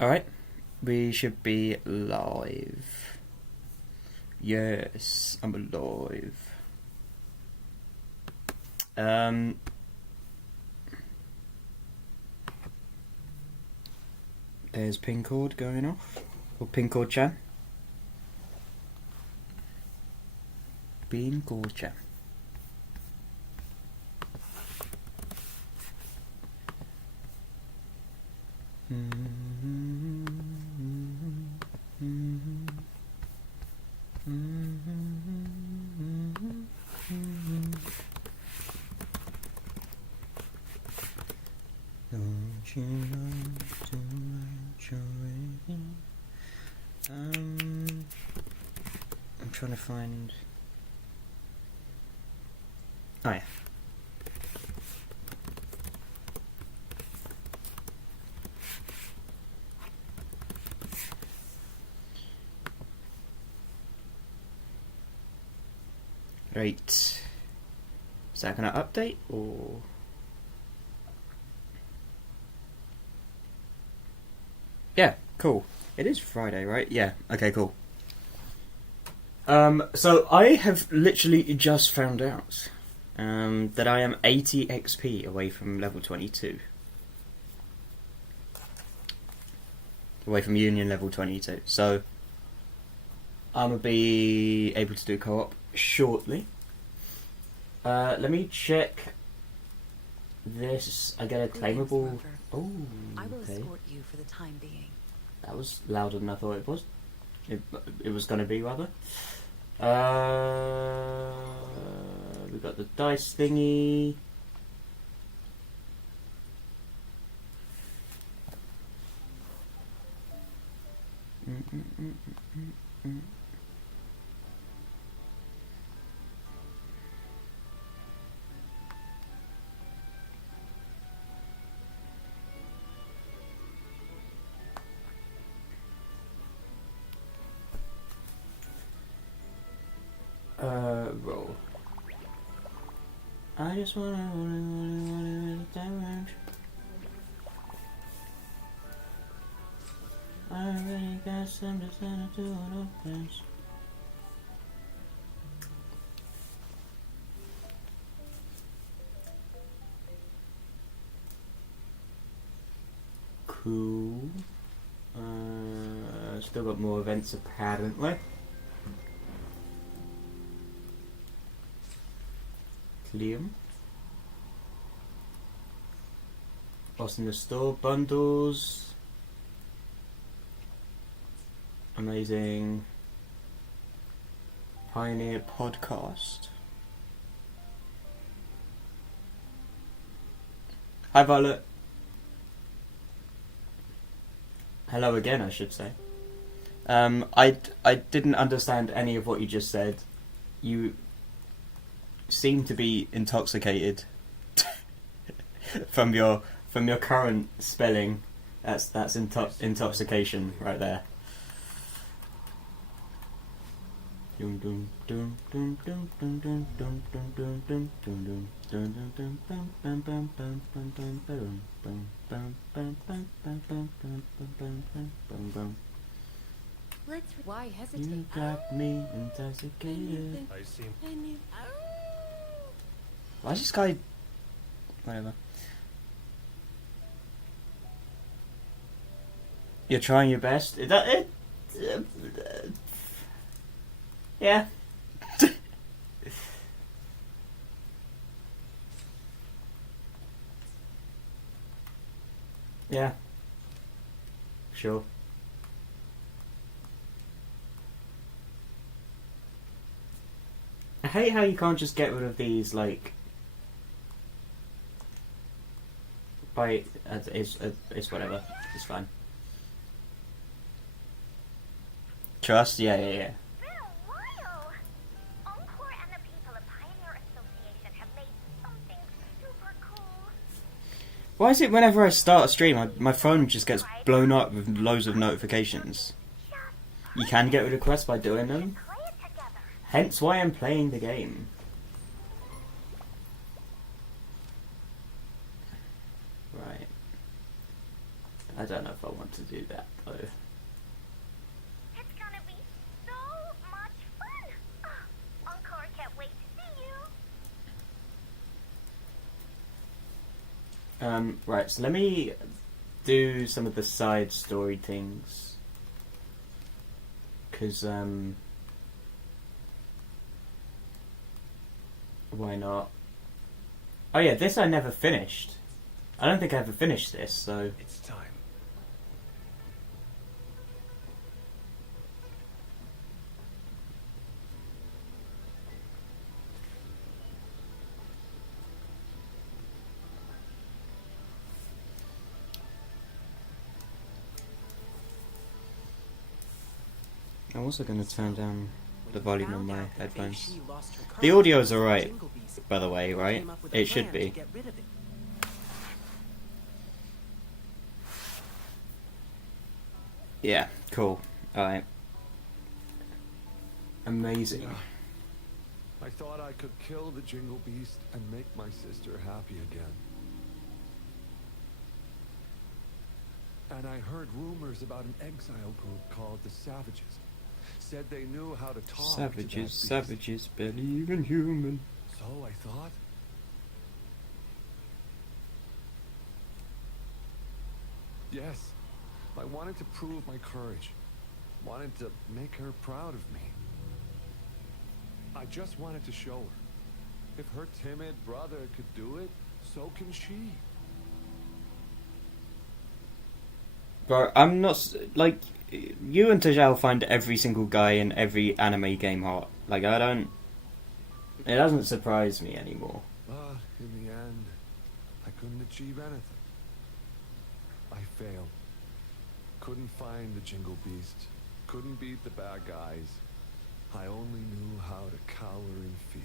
Alright, we should be live. Yes, I'm alive. There's pin cord going off. Or pin cord chan. Pin cord chan. I'm trying to find. Oh yeah. Right. Is that gonna update or? Yeah, cool. It is Friday, right? Yeah, okay, cool. So I have literally just found out that I am 80 XP away from level 22. Away from Union level 22. So I'm going to be able to do co-op shortly. Let me check this. I get a claimable... Oh, I will okay. escort you for the time being. That was louder than I thought it was. It was going to be, rather. We got the dice thingy. Roll. I just wanna damage. I really got some desire to do things. Cool. Still got more events apparently. Liam. What's in the store? Bundles. Amazing. Pioneer podcast. Hi Violet. Hello again, I should say. I didn't understand any of what you just said. You seem to be intoxicated from your current spelling. That's intoxication right there. Why hesitate? You got me intoxicated. I see. Why is this guy... Whatever. You're trying your best? Is that it? Yeah. Yeah. Sure. I hate how you can't just get rid of these, like... By... It's whatever. It's fine. Trust? Yeah. Why is it whenever I start a stream, my phone just gets blown up with loads of notifications? You can get rid of quests by doing them. Hence why I'm playing the game. Right. I don't know if I want to do that though. It's gonna be so much fun. Encore can't wait to see you. Right, so let me do some of the side story things. Because, why not? Oh yeah, this I never finished. I don't think I ever finished this, so... It's time. I'm also going to turn down the volume on my headphones. The The audio's alright, by the way, right? It should be. Yeah, cool. Alright. Amazing. Yeah. I thought I could kill the Jingle Beast and make my sister happy again. And I heard rumors about an exile group called the Savages. Said they knew how to talk to that Savages, beast. savages, believe in human. So I thought. Yes, I wanted to prove my courage. Wanted to make her proud of me. I just wanted to show her. If her timid brother could do it, so can she. Bro, I'm not... Like, you and Tajal find every single guy in every anime game hot. Like, I don't... It doesn't surprise me anymore. But in the end, I couldn't achieve anything. I failed. Couldn't find the Jingle Beast. Couldn't beat the bad guys. I only knew how to cower in fear.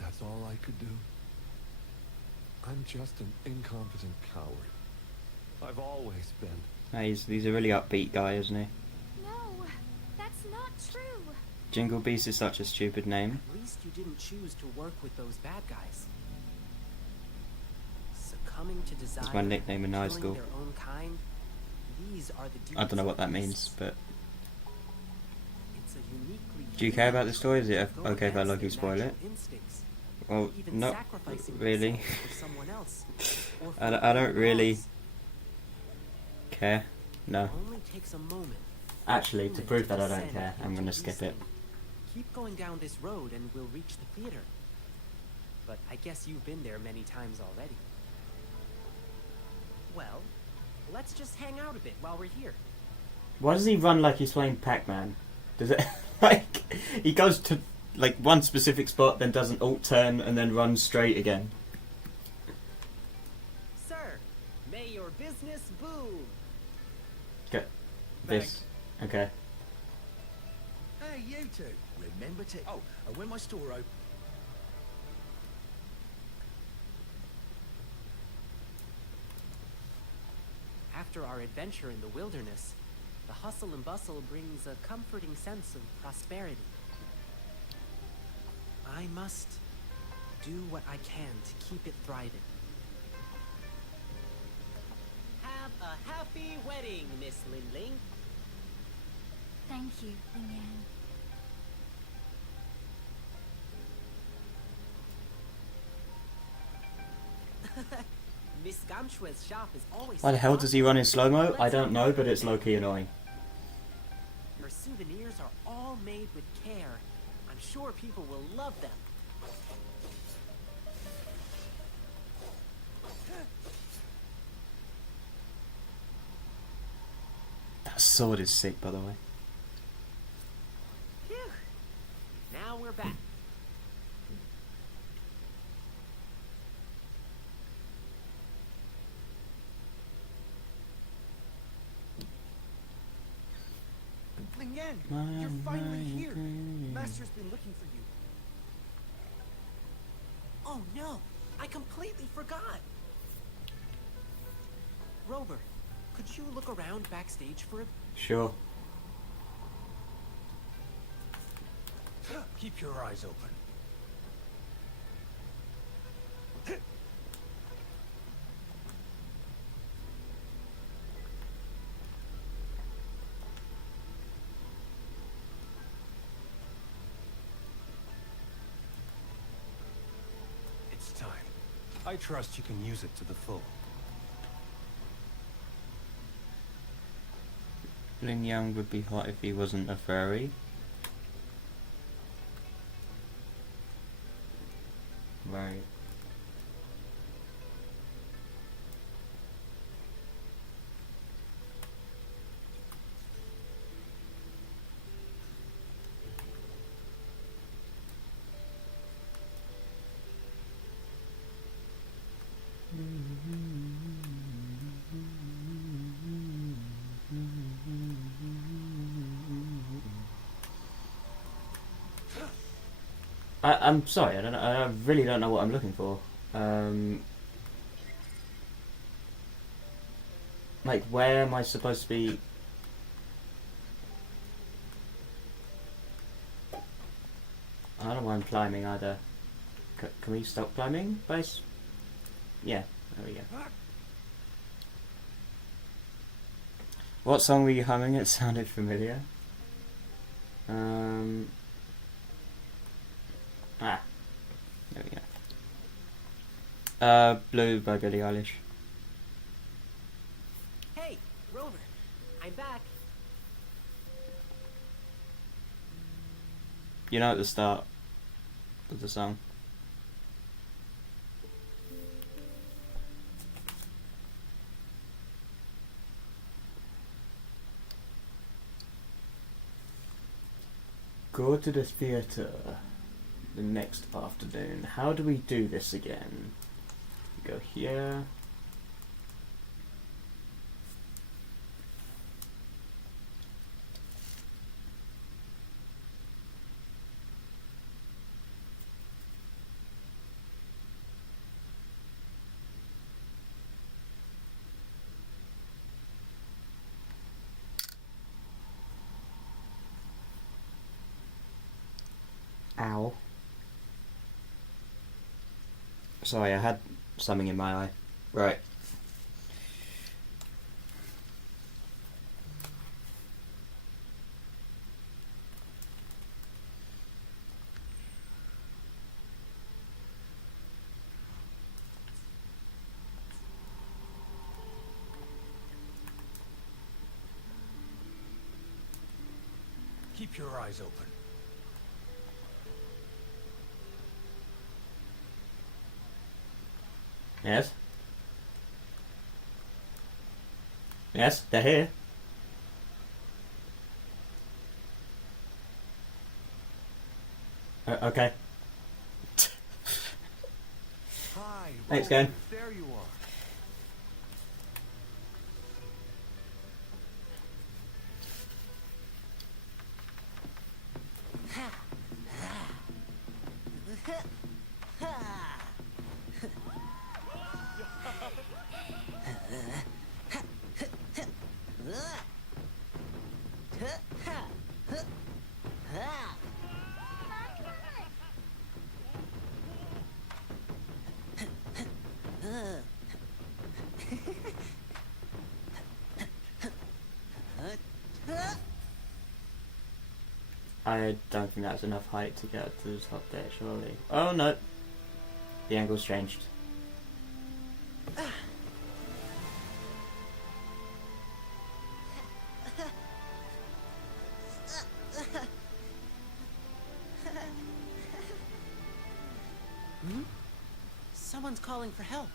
That's all I could do. I'm just an incompetent coward. I've always been. He's a really upbeat guy, isn't he? No, that's not true. Jingle Beast is such a stupid name. At least you didn't choose to work with those bad guys. Succumbing to desire. That's my nickname in high killing school. Their own kind, these are the I don't know what that deeds of means, beasts. but... It's a uniquely Do you care about the story? Is it go okay if I against let you their spoil it? natural instincts, Well, even not sacrificing really. themselves for someone else, or for I their don't really cause. care. No. Only takes a moment. Actually, to prove that I don't descend care, I'm into gonna skip it. beastling. Keep going down this road and we'll reach the theater. But I guess you've been there many times already. Well, let's just hang out a bit while we're here. Why does he run like he's playing Pac-Man? Does it... like, he goes to, like, one specific spot, then does an alt turn, and then runs straight again. Sir, may your business boom. Okay. This. Okay. Hey, you two. Remember to... Oh, and when my store opens... After our adventure in the wilderness, the hustle and bustle brings a comforting sense of prosperity. I must do what I can to keep it thriving. Have a happy wedding, Miss Lindling. Thank you, Ling Yang. Miss Gamshue's shop is always... Why the hell does he run in slow-mo? I don't know, but it's low-key annoying. Her souvenirs are all made with care. I'm sure people will love them. That sword is sick, by the way. Phew. Now we're back. Ling Yan, My you're finally here. migraine. Master's been looking for you. Oh no, I completely forgot. Rover, could you look around backstage for a... Sure. Keep your eyes open. I trust you can use it to the full. Lin Yang would be hot if he wasn't a furry. Right. I'm sorry, I really don't know what I'm looking for. Like, where am I supposed to be? I don't know why I'm climbing either. Can we stop climbing, base? Yeah, there we go. What song were you humming? It sounded familiar. There we go. Blue by Billie Eilish. Hey, Rover, I'm back. You know at the start of the song. Go to the theatre the next afternoon. How do we do this again? Go here. Ow. Sorry, I had something in my eye. Right. Keep your eyes open. Yes? Yes, they're here. Okay. Hi, Thanks, Rover, Ken. There you are. I don't think that's enough height to get to the top there, surely. Oh no! The angle's changed. Someone's calling for help.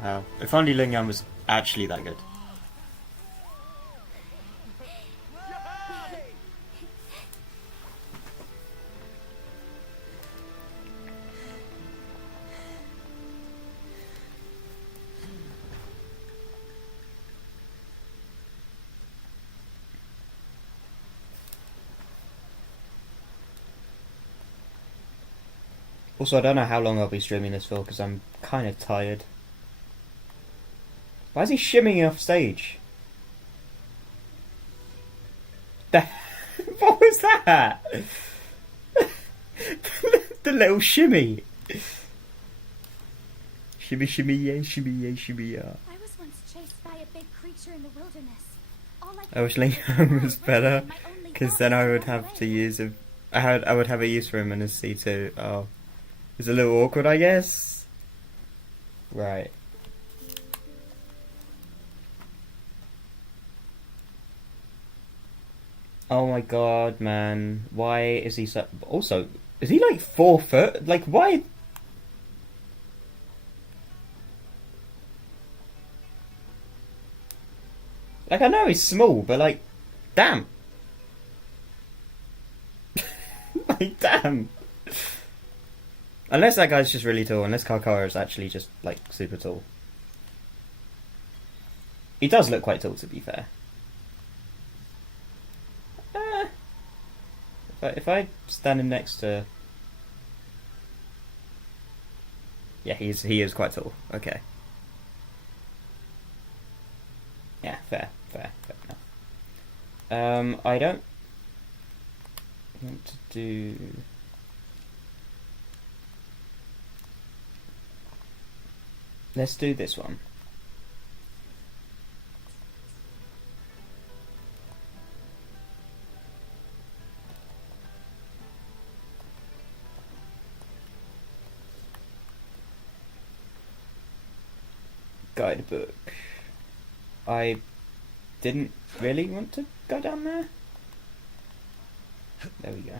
Wow. If only Ling Yang was actually that good. Also, I don't know how long I'll be streaming this for because I'm kind of tired. Why is he shimmying off stage? What was that? The little shimmy. Shimmy, shimmy, yeah, shimmy, yeah, shimmy, yeah. I was once chased by a big creature in the wilderness. All I wish Lincoln was better, because then I would have to use him. I would have a use for him in a C2. Oh, it's a little awkward, I guess. Right. Oh my god, man! Why is he so? Also, is he like 4 foot? Like, why? Like, I know he's small, but like, damn. Like, damn. Unless that guy's just really tall, unless Karkara is actually just, like, super tall. He does look quite tall, to be fair. If I stand him next to... Yeah, he is quite tall. Okay. Yeah, fair enough. I don't want to do... Let's do this one. Guidebook. I didn't really want to go down there. There we go.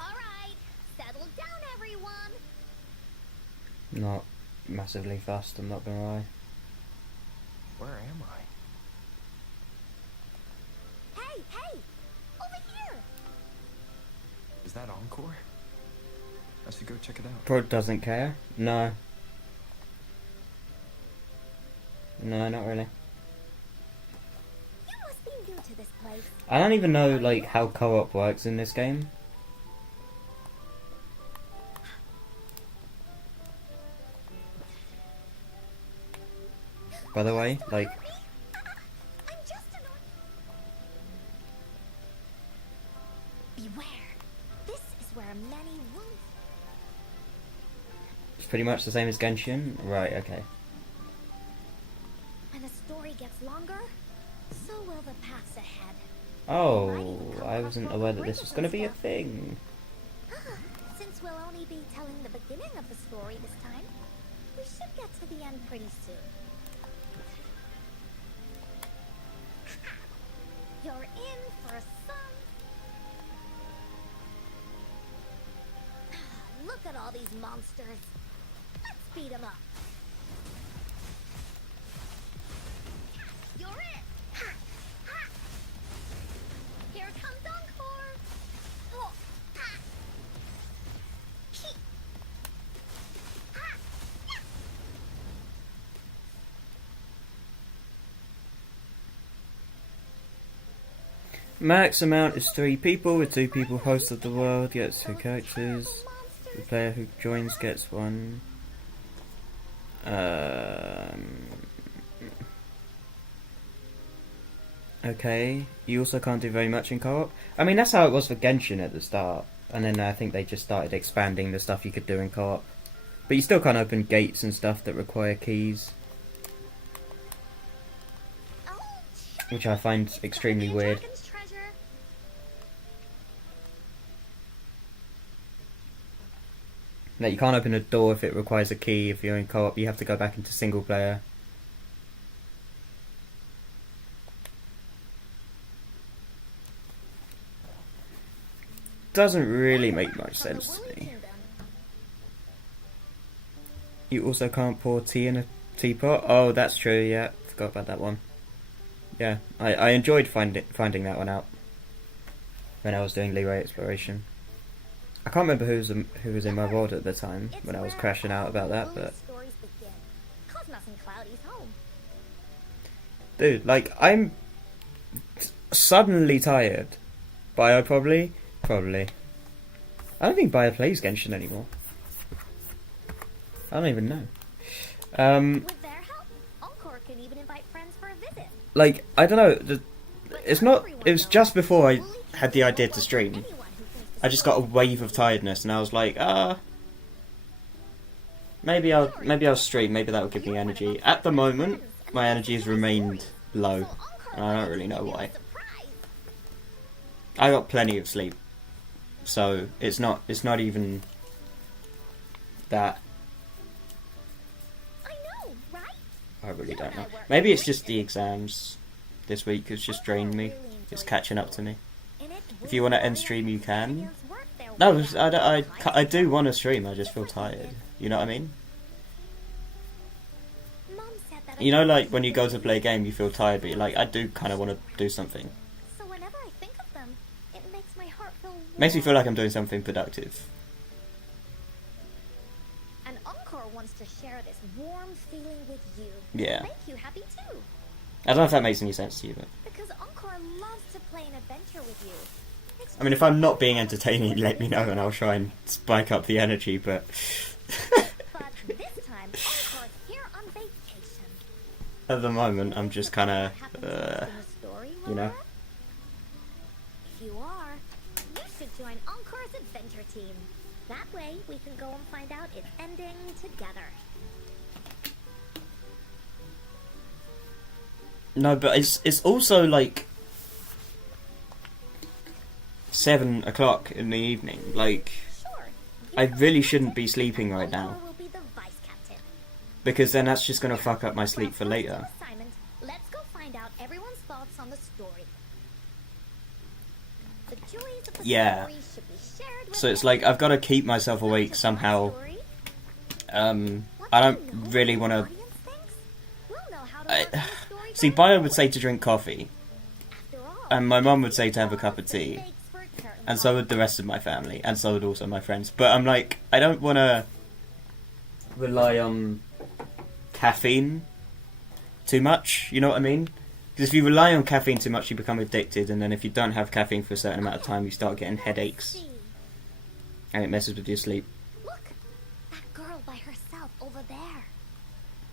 Alright, settle down, everyone. Not massively fast, I'm not gonna lie. Where am I? Hey, over here. Is that Encore? I should go check it out. Prod doesn't care? No. No, not really. You must be new to this place. I don't even know, like, how co-op works in this game. By the way, like... I'm just an Beware. This is where many wounds. It's pretty much the same as Genshin? Right, okay. When the story gets longer, so will the paths ahead. Oh, I wasn't aware that this was going to be a thing. Since we'll only be telling the beginning of the story this time, we should get to the end pretty soon. You're in for some... Look at all these monsters. Let's beat them up. You're it! Here comes Encore! Oh. He. Yeah. Max amount is 3 people, with 2 people host of the world, gets 2 characters. The player who joins gets 1. Okay, you also can't do very much in co-op. I mean, that's how it was for Genshin at the start. And then I think they just started expanding the stuff you could do in co-op. But you still can't open gates and stuff that require keys. Which I find extremely weird. Like, you can't open a door if it requires a key. If you're in co-op, you have to go back into single player. doesn't really make much sense to me. You also can't pour tea in a teapot. Oh, that's true. Yeah, forgot about that one. Yeah, I enjoyed finding that one out when I was doing Leeway Exploration. I can't remember who was in my world at the time when I was crashing out about that, but dude, like, I'm suddenly tired. Bio probably. I don't think Bio plays Genshin anymore. I don't even know. With their help, Encore can even invite friends for a visit. Like, I don't know. It was just before I had the idea to stream. I just got a wave of tiredness, and I was like, maybe I'll stream. Maybe that will give me energy. At the moment, my energy has remained low, and I don't really know why. I got plenty of sleep, so it's not even that. I know, right? I really don't know. Maybe it's just the exams this week has just drained me. It's catching up to me. If you want to end stream, you can. No, I do want to stream. I just feel tired. You know what I mean? You know, like when you go to play a game, you feel tired, but you're like, I do kind of want to do something. So whenever I think of them, it makes my heart feel warm. Makes me feel like I'm doing something productive. And Encore wants to share this warm feeling with you. Yeah. Make you happy too. I don't know if that makes any sense to you, but Because Encore loves to play an adventure with you. I mean, if I'm not being entertaining, let me know and I'll try and spike up the energy, but But this time, Encore's here on vacation. at the moment, I'm just kind of, you know. If you are, you should join Encore's adventure team. That way, we can go and find out its ending together. No, but it's also like 7 o'clock in the evening. Like, Sure. I really shouldn't be sleeping right now, Encore will be the vice captain. because then that's just gonna fuck up my sleep for Well, first later. assignment, let's go find out everyone's thoughts on the story. The joys of the Yeah. story should be shared with So it's like I've got to keep myself awake somehow. I don't really want to. See, Bio would say to drink coffee, and my mum would say to have a cup of tea, and so would the rest of my family, and so would also my friends. But I'm like, I don't want to rely on caffeine too much, you know what I mean? Because if you rely on caffeine too much, you become addicted, and then if you don't have caffeine for a certain amount of time, you start getting headaches, and it messes with your sleep. Look, that girl by herself over there.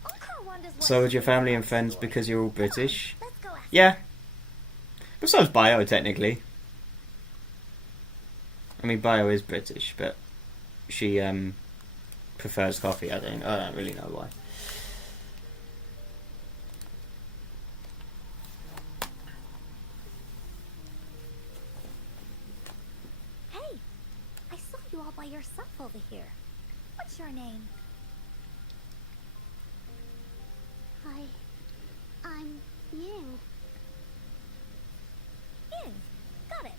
Encore wonders what So would your she's family and about friends story. because you're all Come on, British? let's go ask Yeah. But so is Bio, technically. I mean, Bio is British, but she prefers coffee, I think. I don't really know why. Hey, I saw you all by yourself over here. What's your name? I'm Ying. Ying, got it.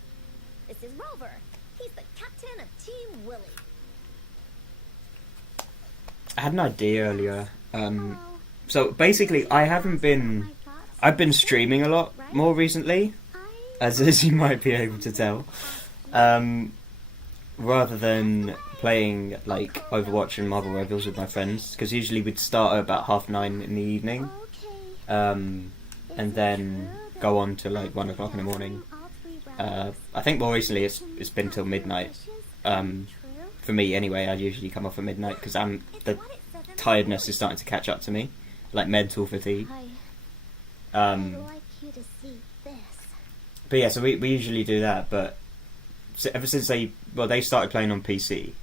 This is Rover. He's the captain of Team Willy. I had an idea earlier. Hello. So basically, I've been streaming a lot more recently, as you might be able to tell, rather than playing like Overwatch and Marvel Rivals with my friends, because usually we'd start at about 9:30 in the evening, and then go on to like 1 o'clock in the morning. I think more recently it's been till midnight. For me anyway, I usually come off at midnight because the tiredness is starting to catch up to me, like mental fatigue. I'd like you to see this. But yeah, so we usually do that, but ever since they started playing on PC,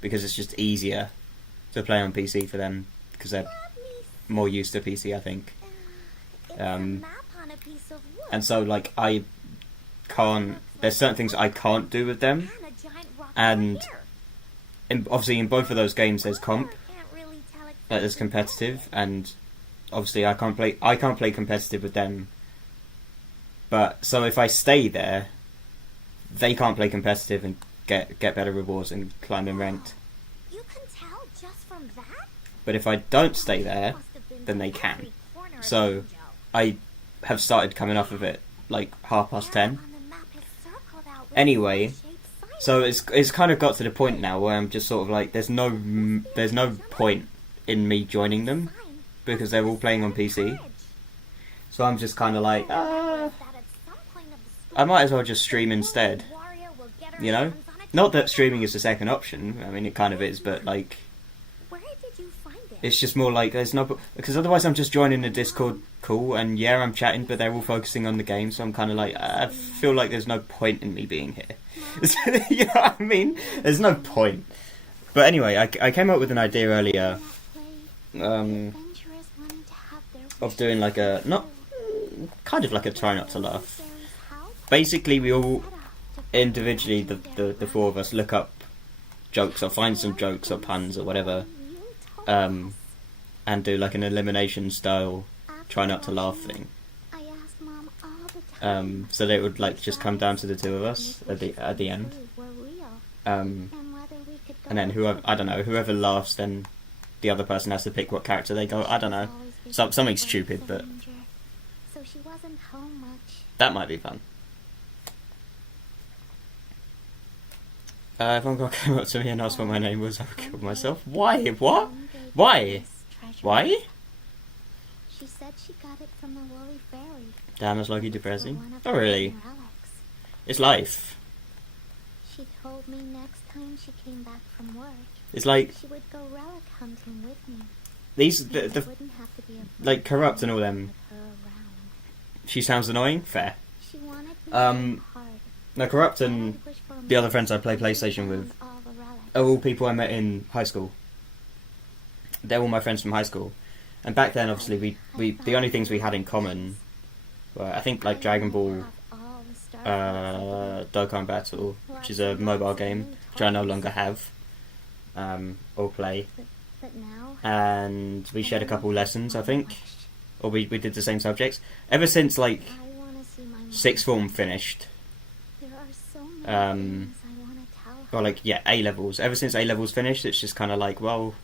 because it's just easier to play on PC for them, because they're more used to PC, I think. It's a map on a piece of wood. And so, like, there's certain things I can't do with them, And a giant rock and here. obviously in both of those games there's comp, Can't really tell like exactly there's competitive, and obviously I can't play competitive with them. But so if I stay there, they can't play competitive and get better rewards and climb in ranked. You can tell just from that? But if I don't stay there, then they can. So I have started coming off of it like 10:30. Anyway, so it's kind of got to the point now where I'm just sort of like, there's no point in me joining them because they're all playing on PC. So I'm just kind of like, I might as well just stream instead. You know, not that streaming is the second option. I mean, it kind of is, but like, it's just more like there's no, because otherwise I'm just joining the Discord call and yeah, I'm chatting, but they're all focusing on the game. So I'm kind of like, I feel like there's no point in me being here. You know what I mean? There's no point. But anyway, I came up with an idea earlier of doing like a, not kind of like a try not to laugh. Basically, we all individually, the four of us, look up jokes or find some jokes or puns or whatever, and do like an elimination style try not to laugh thing. So that it would like just come down to the two of us at the end. And then whoever laughs, then the other person has to pick what character they go. I don't know, something stupid, but that might be fun. If I'm gonna come up to me and ask what my name was, I would kill myself. Why? What? Why? Why? She said she got it from the woolly fairy. Damn, that's lucky depressing. Oh really? It's life. She told me next time she came back from work, it's like she would go relic hunting with me. These the wouldn't have to be like Corrupt and all them. her around. She sounds annoying. Fair. She wanted me Um, hard. No, Corrupt and the other friends I play PlayStation with are all people I met in high school. They're all my friends from high school. And back then, obviously, we the only things we had in common were, I think, like Dragon Ball, Dokkan Battle, which is a mobile game, which I no longer have, or play. But now, And we shared a couple lessons, I think. Or we did the same subjects. Ever since, like, I want to see my mom. sixth form finished, There are so many things I want to tell her. or like, yeah, A-levels. Ever since A-levels finished, it's just kind of like, well,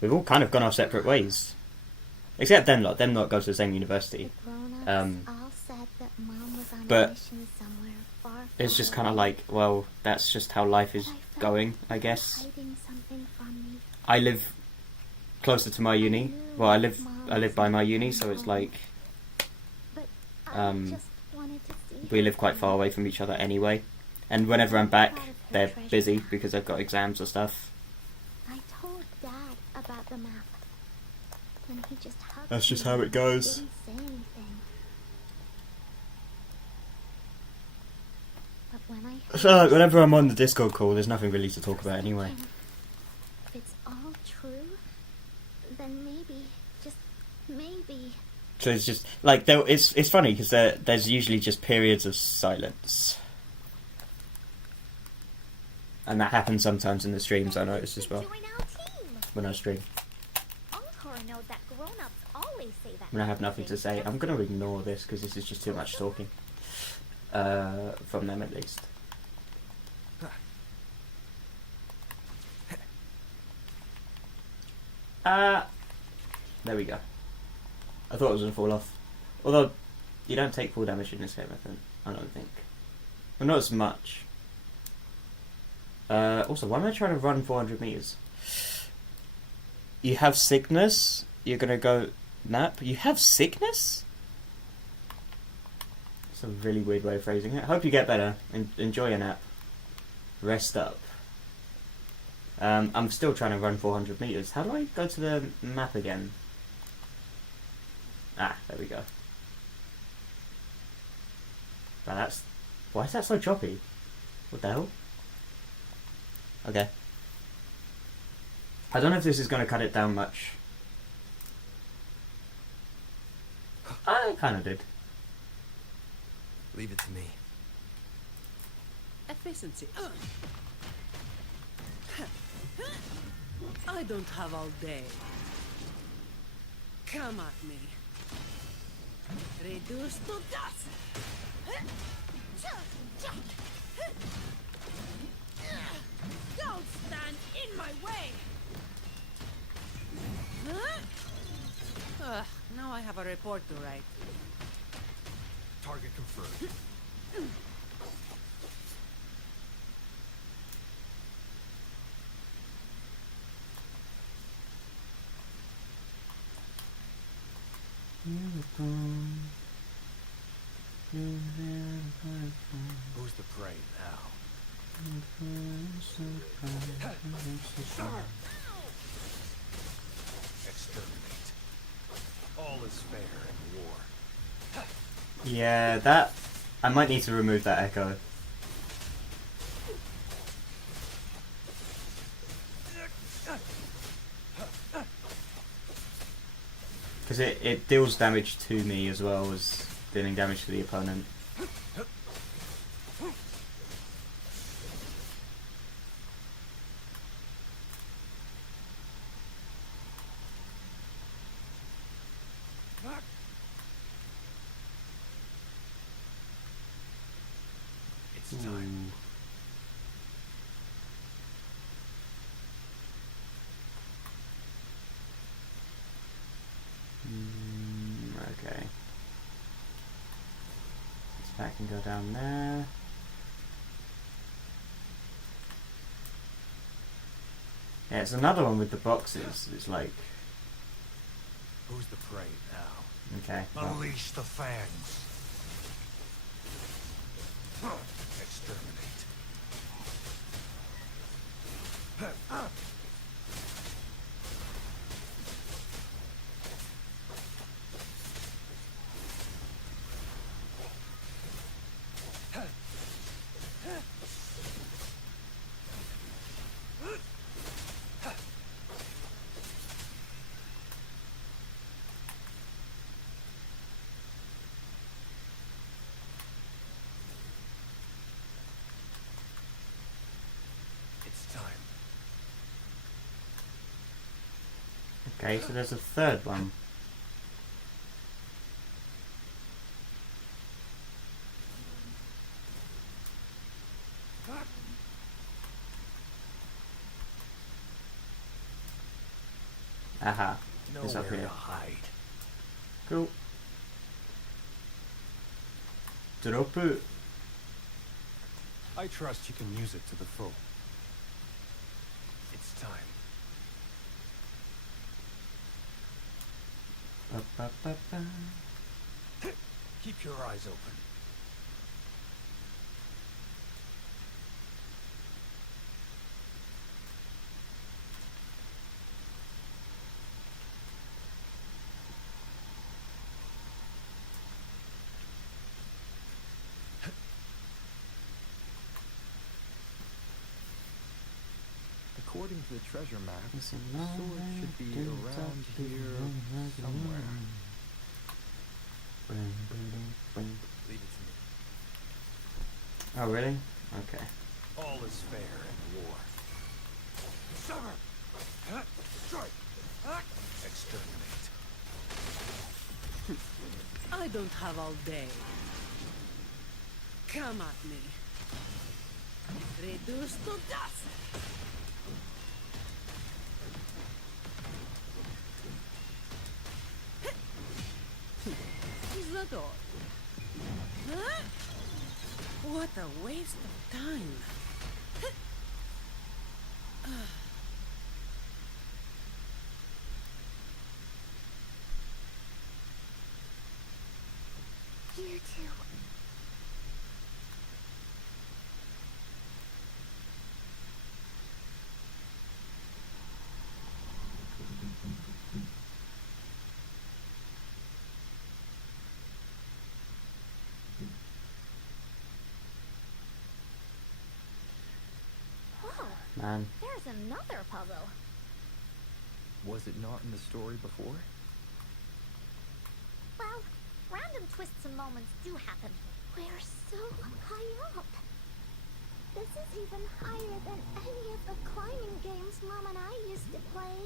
we've all kind of gone our separate ways. Except them lot go to the same university. The grown-ups Um, all said that Mom was on but a mission somewhere far, It's far just kind of away. like, well, that's just how life is But I felt going, like I they were guess. hiding something from me. I live closer to my uni. Well, I live by my uni, so it's like But I um, just wanted to see we her live quite far away from each other anyway. And whenever I'm back, they're busy because I've got exams or stuff. I told Dad about the map, and he just hugged That's just me how it and goes. Didn't say anything. But when I So like, whenever I'm on the Discord call, there's nothing really to talk about anyway. If it's all true, then maybe, just maybe, So it's just like it's funny because there's usually just periods of silence, and that happens sometimes in the streams. I notice as well join our team. when I stream. Encore knows that grown-ups always say that. When I have nothing to say, I'm gonna ignore this because this is just too much talking. From them at least. There we go. I thought it was gonna fall off. Although, you don't take full damage in this game, I don't think. Well, not as much. Also, why am I trying to run 400 meters? You have sickness? You're gonna go nap? You have sickness? It's a really weird way of phrasing it. Hope you get better. Enjoy your nap. Rest up. I'm still trying to run 400 meters. How do I go to the map again? Ah, there we go. Wow, that's... Why is that so choppy? What the hell? Okay. I don't know if this is going to cut it down much. I kind of did. Leave it to me. Efficiency. I don't have all day. Come at me. Reduce to dust. Don't stand in my way! Huh? Ugh, now I have a report to write. Target confirmed. Who's the prey now? Exterminate. All is fair in war. Yeah, that... I might need to remove that echo. Because it deals damage to me as well as dealing damage to the opponent. It's time. Okay. This pack can go down there. Yeah, it's another one with the boxes. It's like... Who's the prey now? Okay. Well, Unleash the fangs. Exterminate. It's time. okay, so there's a third one. Aha. It's up Nowhere here. to hide. Cool. Drop it. I trust you can use it to the full. It's time. Ba, ba, ba, ba. Keep your eyes open. According to the treasure map, the It's a sword should be around here somewhere. Leave it to me. Oh, really? Okay. All is fair in war. Sever! Strike! Exterminate. I don't have all day. Come at me. Reduce to dust! Is that all? Huh? What a waste of time. You too. Man. There's another puzzle. Was it not in the story before? Well, random twists and moments do happen. We're so high up. This is even higher than any of the climbing games Mom and I used to play.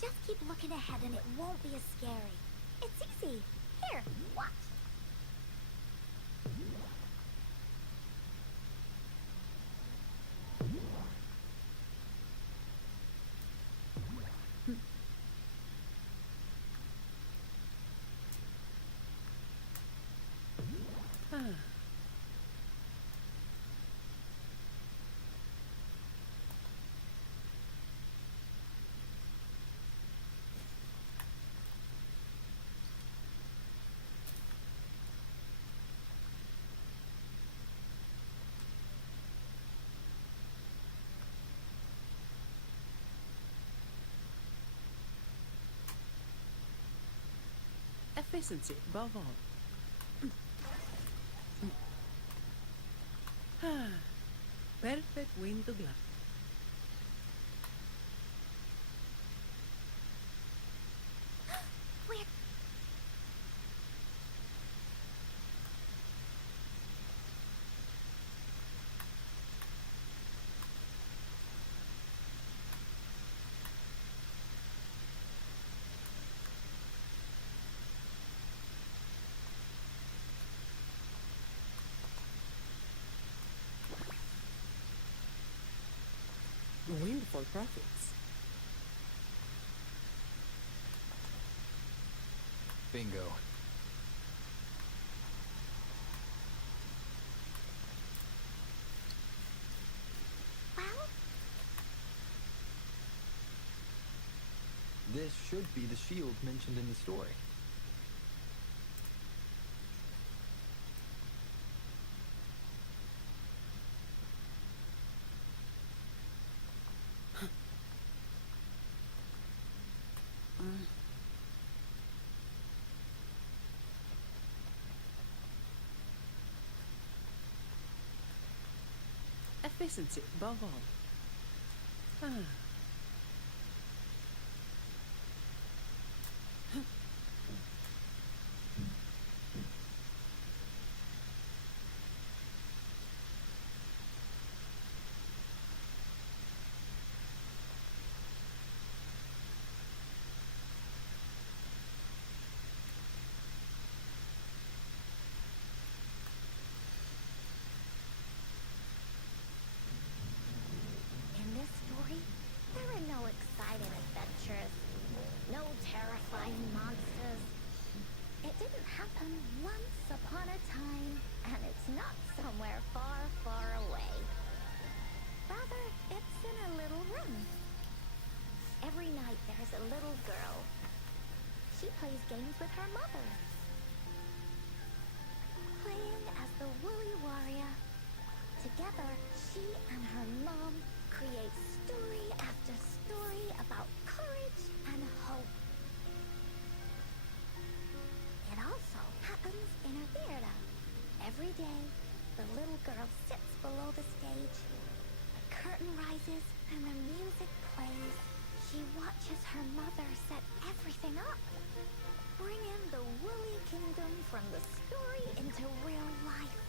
Just keep looking ahead and it won't be as scary. It's easy. Here, watch. Efficiency above all. Perfect window glass. Where? Windfall profits. Bingo. Well, This should be the shield mentioned in the story. Efficiency above all. in this story, there are no exciting adventures, no terrifying monsters. It didn't happen once upon a time, and it's not somewhere far, far away. Rather, it's in a little room. Every night there's a little girl. She plays games with her mother. Playing as the Woolly Warrior. Together, she and her mom create story after story about courage and hope. It also happens in a theater. Every day, the little girl sits below the stage. The curtain rises and the music plays. She watches her mother set everything up. Bringing the Woolly Kingdom from the story into real life.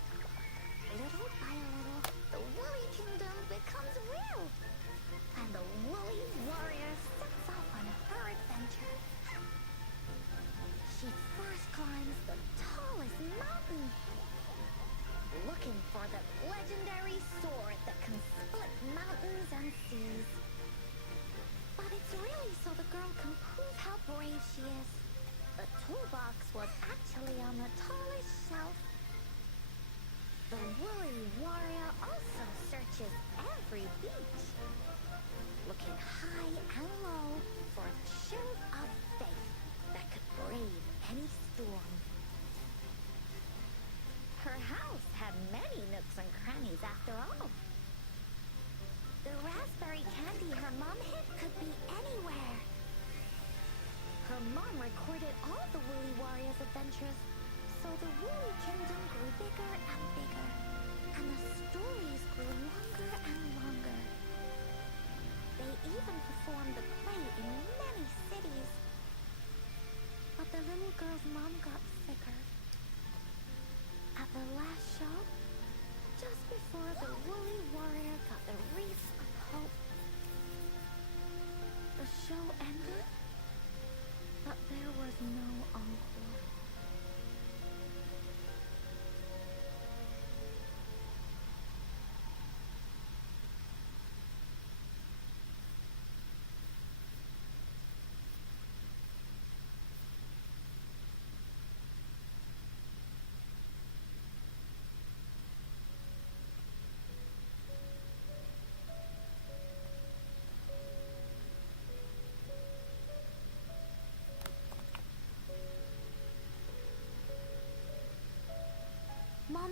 Little by little, the Woolly Kingdom becomes real. And the Woolly Warrior sets off on her adventure. She first climbs the tallest mountain, looking for the legendary sword that can split mountains and seas. But it's really so the girl can prove how brave she is. The toolbox was actually on the tallest shelf. The Woolly Warrior also searches every beach, looking high and low for a shield of faith that could brave any storm. Her house had many nooks and crannies after all. The raspberry candy her mom hid could be anywhere. Her mom recorded all the Woolly Warrior's adventures, so the Woolly Kingdom grew bigger and bigger, and the stories grew longer and longer. They even performed the play in many cities. But the little girl's mom got sicker. At the last show, just before the Woolly Warrior got the Wreath of Hope, the show ended, but there was no encore.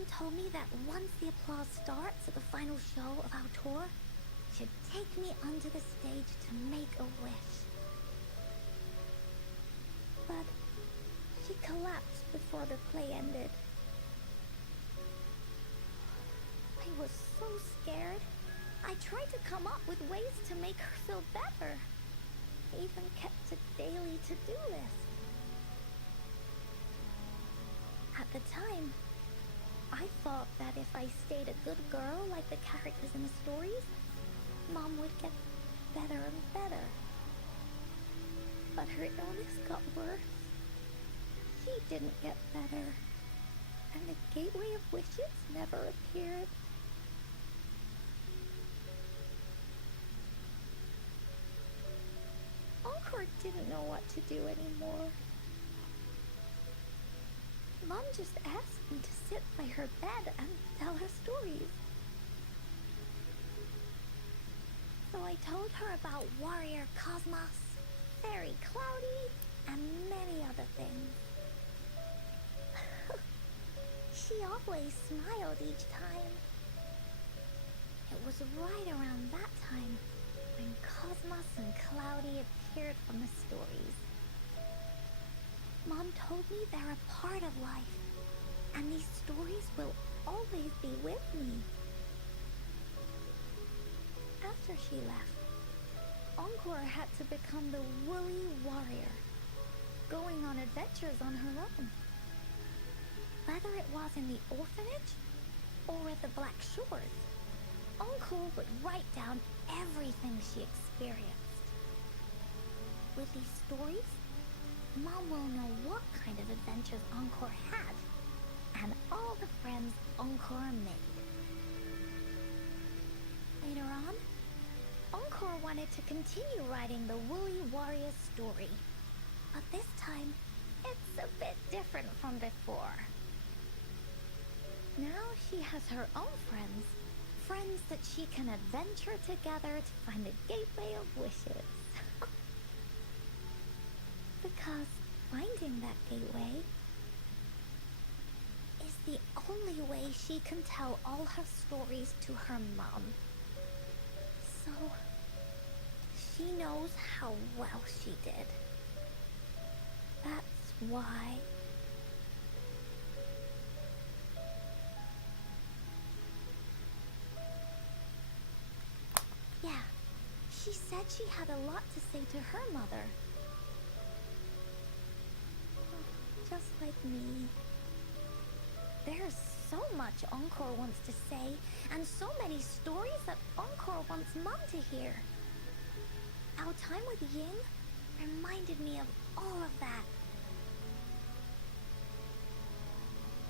Mom told me that once the applause starts at the final show of our tour, she'd take me onto the stage to make a wish. But she collapsed before the play ended. I was so scared. I tried to come up with ways to make her feel better. I even kept a daily to-do list. At the time, I thought that if I stayed a good girl like the characters in the stories, Mom would get better and better. But her illness got worse. She didn't get better. And the Gateway of Wishes never appeared. Encore didn't know what to do anymore. Mom just asked me to sit by her bed and tell her stories. So I told her about Warrior Cosmos, Fairy Cloudy, and many other things. She always smiled each time. It was right around that time when Cosmos and Cloudy appeared from the stories. Mom told me they're a part of life, and these stories will always be with me. After she left, Encore had to become the woolly warrior, going on adventures on her own. Whether it was in the orphanage or at the Black Shores, Encore would write down everything she experienced. With these stories, Mom will know what kind of adventures Encore had, and all the friends Encore made. Later on, Encore wanted to continue writing the Woolly Warrior story, but this time, it's a bit different from before. Now she has her own friends that she can adventure together to find the Gateway of Wishes. Because finding that gateway is the only way she can tell all her stories to her mom. So, she knows how well she did. That's why. Yeah, she said she had a lot to say to her mother. Just like me. There's so much Encore wants to say, and so many stories that Encore wants Mom to hear. Our time with Ying reminded me of all of that.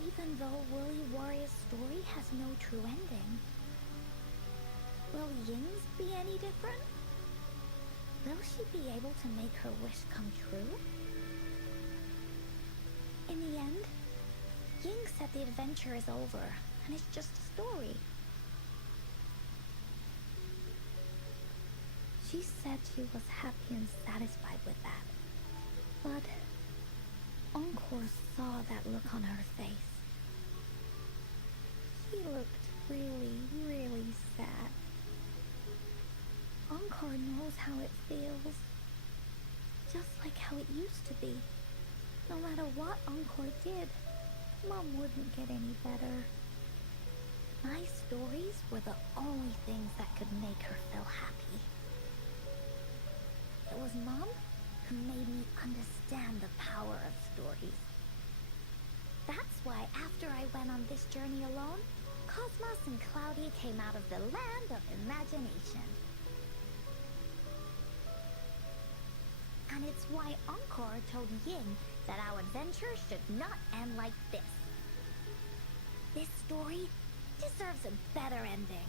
Even though Woolly Warrior's story has no true ending, will Ying's be any different? Will she be able to make her wish come true? In the end, Ying said the adventure is over, and it's just a story. She said she was happy and satisfied with that. But Encore saw that look on her face. She looked really, really sad. Encore knows how it feels. Just like how it used to be. No matter what Encore did, Mom wouldn't get any better. My stories were the only things that could make her feel happy. It was Mom who made me understand the power of stories. That's why after I went on this journey alone, Cosmos and Cloudy came out of the land of imagination. And it's why Encore told Ying that our adventure should not end like this. This story deserves a better ending.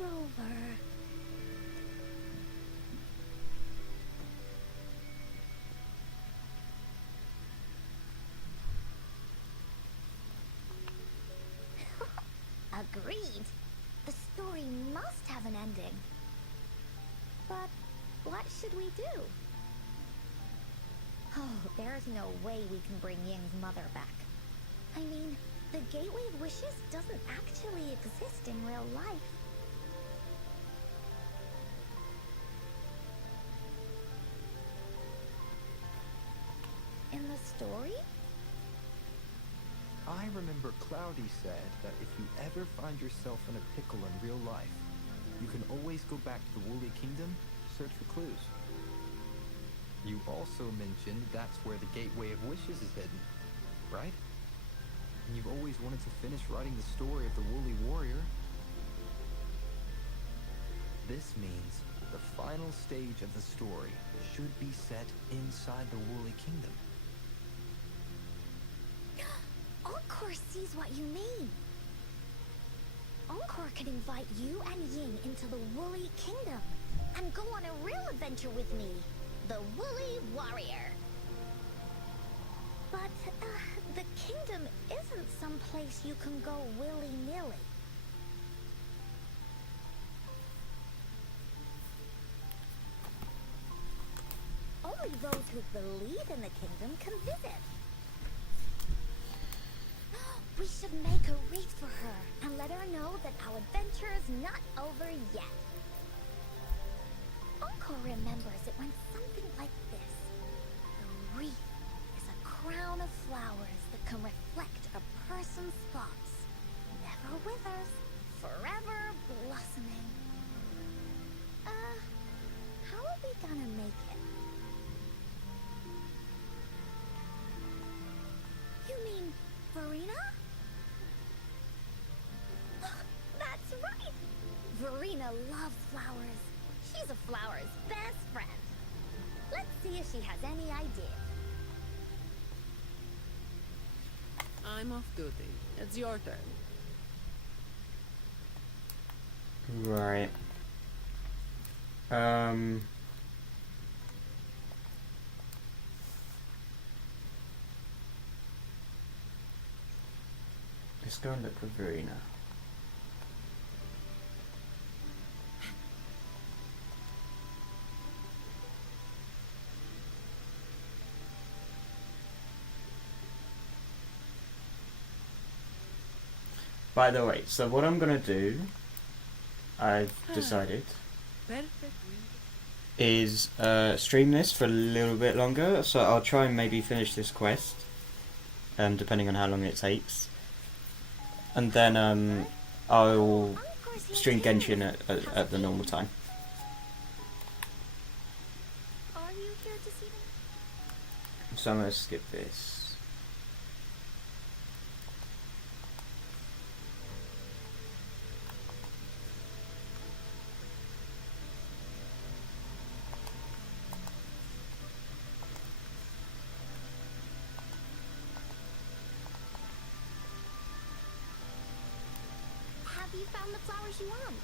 Rover. Agreed. an ending. But what should we do? Oh, there's no way we can bring Ying's mother back. I mean, the Gateway of Wishes doesn't actually exist in real life. In the story? I remember Cloudy said that if you ever find yourself in a pickle in real life, you can always go back to the Woolly Kingdom to search for clues. You also mentioned that's where the Gateway of Wishes is hidden, right? And you've always wanted to finish writing the story of the Woolly Warrior. This means the final stage of the story should be set inside the Woolly Kingdom. Encore sees what you mean. Encore could invite you and Ying into the Woolly Kingdom and go on a real adventure with me, the Woolly Warrior. But the kingdom isn't some place you can go willy-nilly. Only those who believe in the kingdom can visit. We should make a wreath for her and let her know that our adventure is not over yet. Encore remembers it went something like this. The wreath is a crown of flowers that can reflect a person's thoughts. Never withers, forever blossoming. How are we gonna make it? You mean Verena? That's right! Verena loves flowers. She's a flower's best friend. Let's see if she has any idea. I'm off duty. It's your turn. Right. Let's go and look for Verena. By the way, so what I'm gonna do, I've decided, Perfect. is stream this for a little bit longer. So I'll try and maybe finish this quest, depending on how long it takes, and then I'll stream Genshin at the normal time. Are you here to see them? So I'm gonna skip this. Have you found the flowers you want?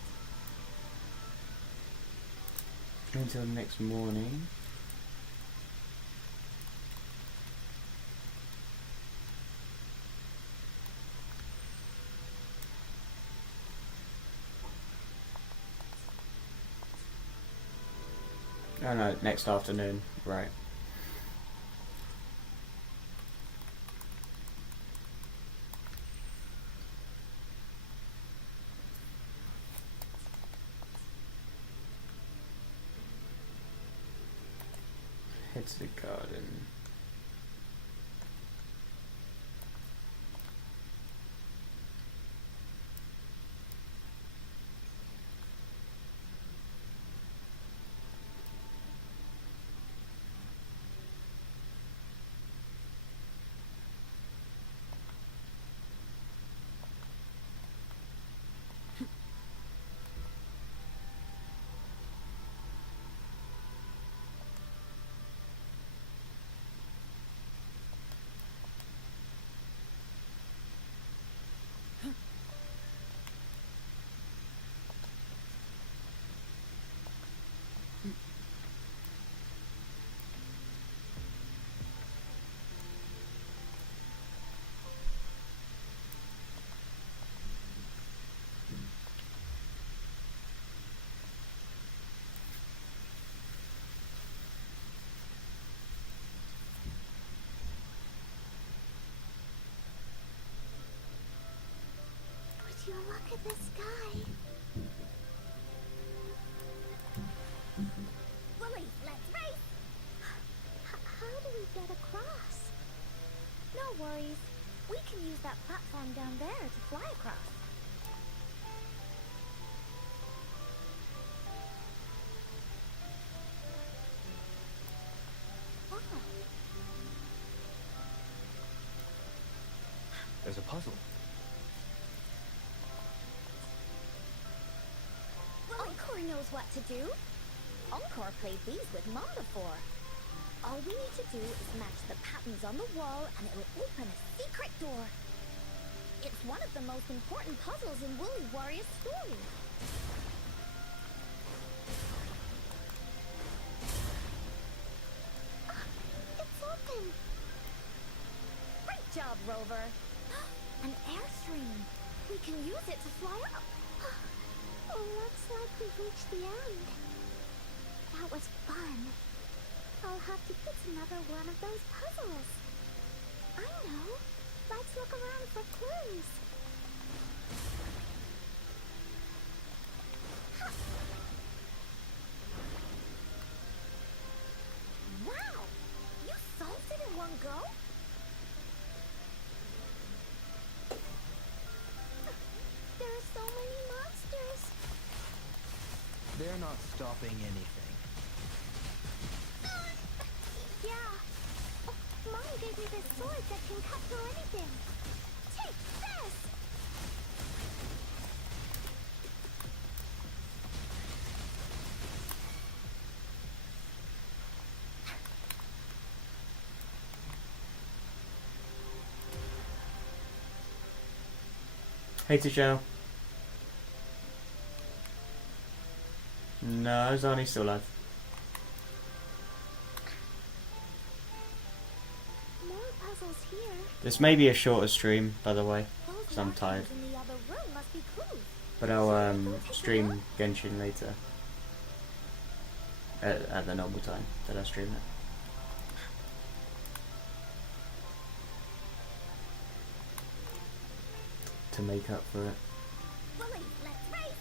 Until next morning. Oh no, next afternoon, right. Head to the garden. Look at the sky. Willie, let's race! How do we get across? No worries. We can use that platform down there to fly across. Oh. There's a puzzle. Encore knows what to do. Encore played these with Mom before. All we need to do is match the patterns on the wall and it will open a secret door. It's one of the most important puzzles in Woolly Warrior's story. Ah, it's open. Great job, Rover. An airstream. We can use it to fly up. Oh, looks like we've reached the end. That was fun. I'll have to fix another one of those puzzles. I know. Let's look around for clues. Ha! Wow! You solved it in one go? There are so many monsters. They're not stopping anything. Yeah. Oh, Mom gave me this sword that can cut through anything. Take this! Hey, Tichelle. No, Zani's still alive. More puzzles here. This may be a shorter stream, by the way, Those because I'm tired. markings in the other room must be clues. But I'll stream Genshin later. At the normal time that I stream it. To make up for it. Willie, let's race!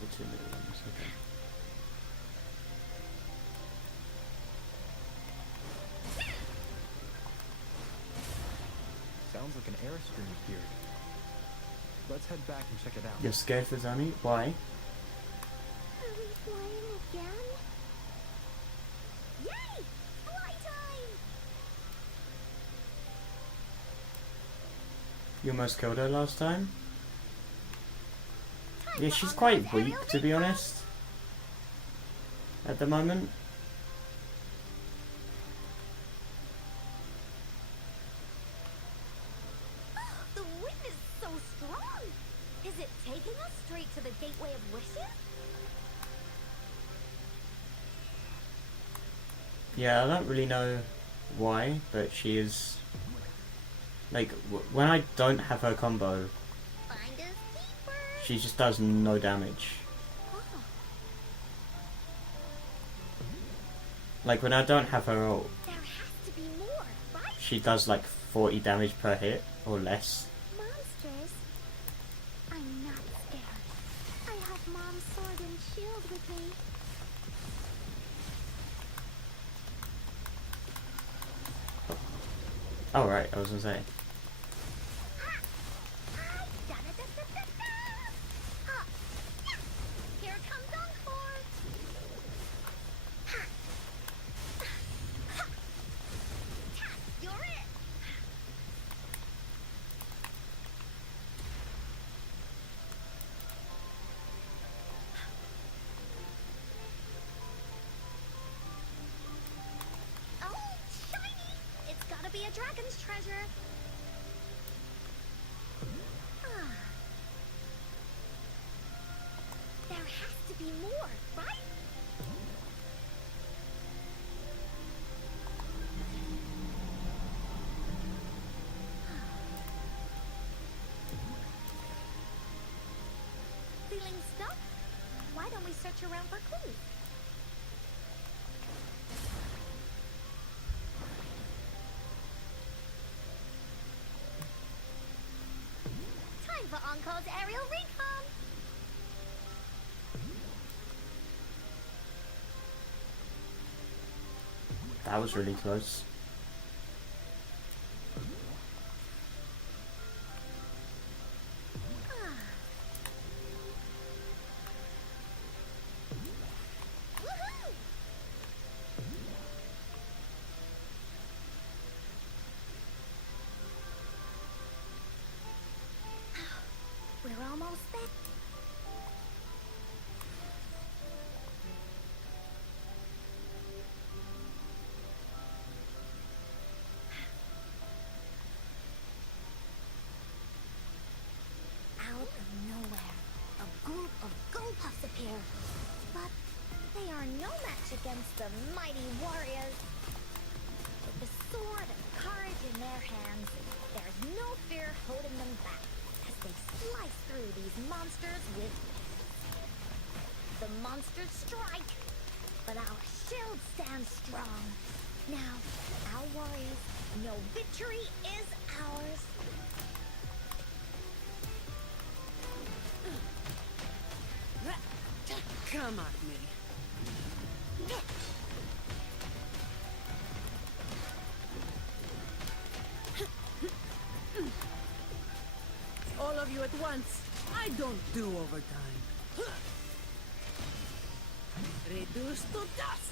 The two middle ones, okay. Sounds like an airstream appeared. Let's head back and check it out. You're scared for Zani? Why? Are we flying again? Yay! Fly time! You almost killed her last time? Time Yeah, for she's all quite those weak, aerial to be defense. honest. At the moment. The wind is so strong! Is it taking us straight to the Gateway of Wishes? Yeah, I don't really know why, but she is... Like, when I don't have her combo, Find us deeper! she just does no damage. Oh, Like, when I don't have her ult, there has to be more, right? she does like 40 damage per hit, or less. Monsters? I'm not scared. I have Mom's sword and shield with me. Oh right, I was gonna say. Ha! Ah, da-da-da-da-da-da! Ah, yeah! Here comes Encore! Ha! Ha! Ta! You're it! Oh, shiny! It's gotta be a dragon's treasure. Ah. There has to be more, right? Feeling stuck? Why don't we search around for clues? calls aerial recon. That was really close. Woohoo! We're almost there. Out of nowhere, a group of Goldpuffs appear. But they are no match against the mighty warriors. With the sword and courage in their hands, there is no fear holding them back as they slice through these monsters with the monsters strike, but our shield stands strong. Now, our warriors know victory is ours. Come at me. All of you at once. I don't do overtime. Reduced to dust.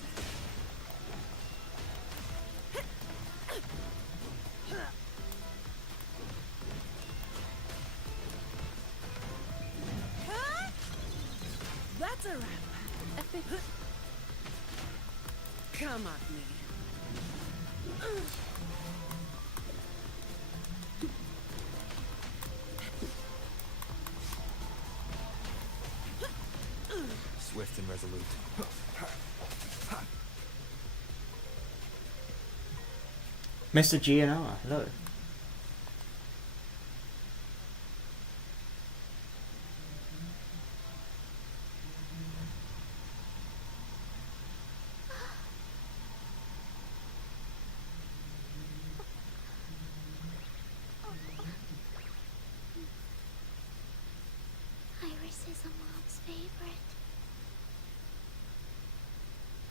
That's a wrap. Come at me. Swift and resolute. Mr. GNR, hello. Iris is a mom's favorite.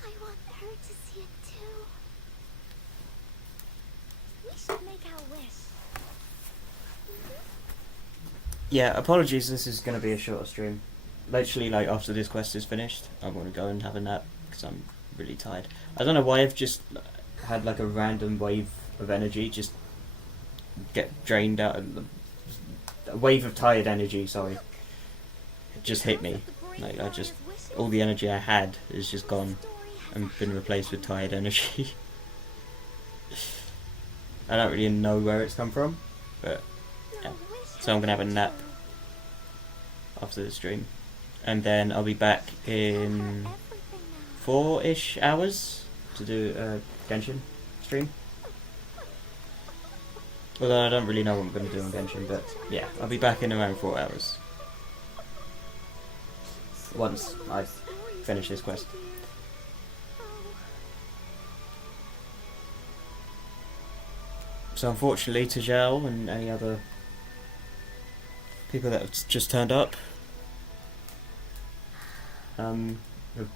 I want her to see it too. We should make our wish. Yeah, apologies, this is going to be a shorter stream. Literally, like, after this quest is finished, I want to go and have a nap, because I'm really tired. I don't know why I've just had, like, a random wave of energy just get drained out. A wave of tired energy, sorry. It just hit me. Like, all the energy I had is just gone and been replaced with tired energy. I don't really know where it's come from, but yeah. So I'm gonna have a nap after the stream, and then I'll be back in 4-ish hours to do a Genshin stream. Although I don't really know what I'm gonna do on Genshin, but yeah, I'll be back in around 4 hours once I finish this quest. So unfortunately, Tajal and any other people that have just turned up have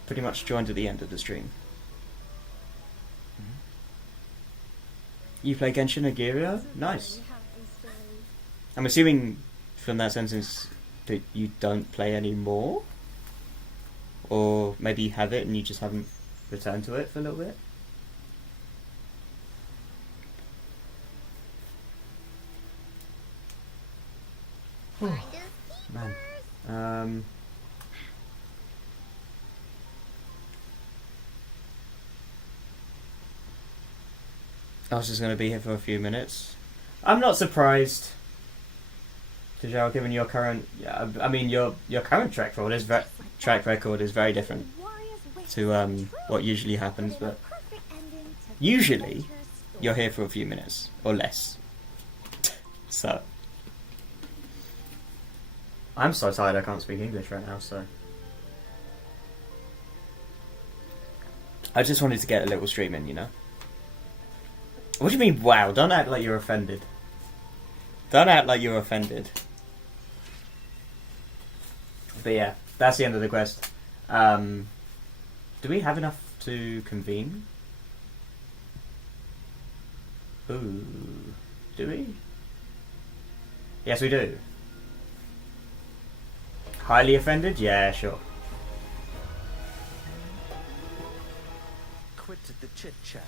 pretty much joined at the end of the stream. You play Genshin Agiria? Nice. I'm assuming from that sentence that you don't play anymore? Or maybe you have it and you just haven't returned to it for a little bit? Man. I was just going to be here for a few minutes. I'm not surprised, Tajal, given your current... I mean, your current track record is very different to what usually happens, but usually you're here for a few minutes, or less. So... I'm so tired I can't speak English right now, so... I just wanted to get a little stream in, you know? What do you mean, wow? Don't act like you're offended. Don't act like you're offended. But yeah, that's the end of the quest. Do we have enough to convene? Ooh, do we? Yes, we do. Highly offended? Yeah, sure. Quit the chit chat.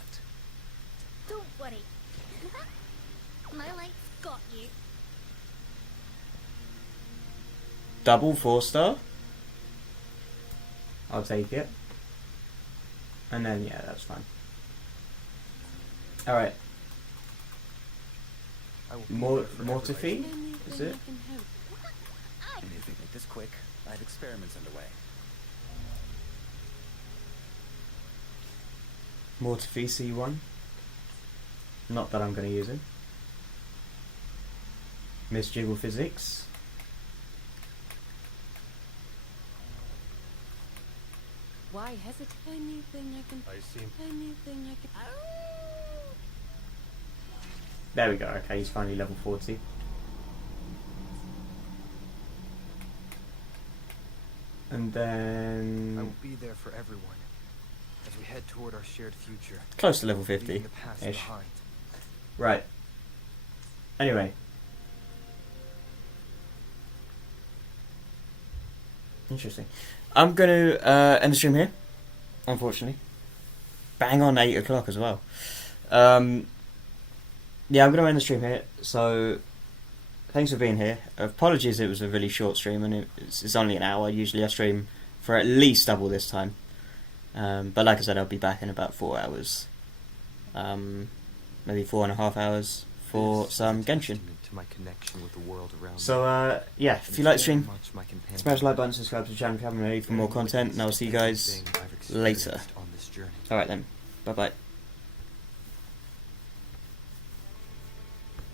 Don't worry. My light's got you. Double 4-star? I'll take it. And then, yeah, that's fine. Alright. I will be More there forever, Mortifee? Anything Is it? I can help. Anything like this quick? I have experiments underway. Mortifee C1. Not that I'm going to use him. Miss Jiggle Physics. Why hesitate? Anything I can. I see. Anything I can. There we go, okay, he's finally level 40. And I then... will be there for everyone as we head toward our shared future. close to level leaving the past 50-ish. behind. Right. Anyway. Interesting. I'm going to end the stream here, unfortunately. Bang on 8 o'clock as well. Yeah, I'm going to end the stream here, so thanks for being here. Apologies it was a really short stream, and it's only an hour. Usually I stream for at least double this time. But like I said, I'll be back in about 4 hours. Maybe 4.5 hours for some Genshin. To my connection with the world around So, yeah, if you like the stream, much my companion smash the like button, subscribe to the channel if you haven't already for more content, and I'll see you guys later. on this journey. Alright then, bye bye.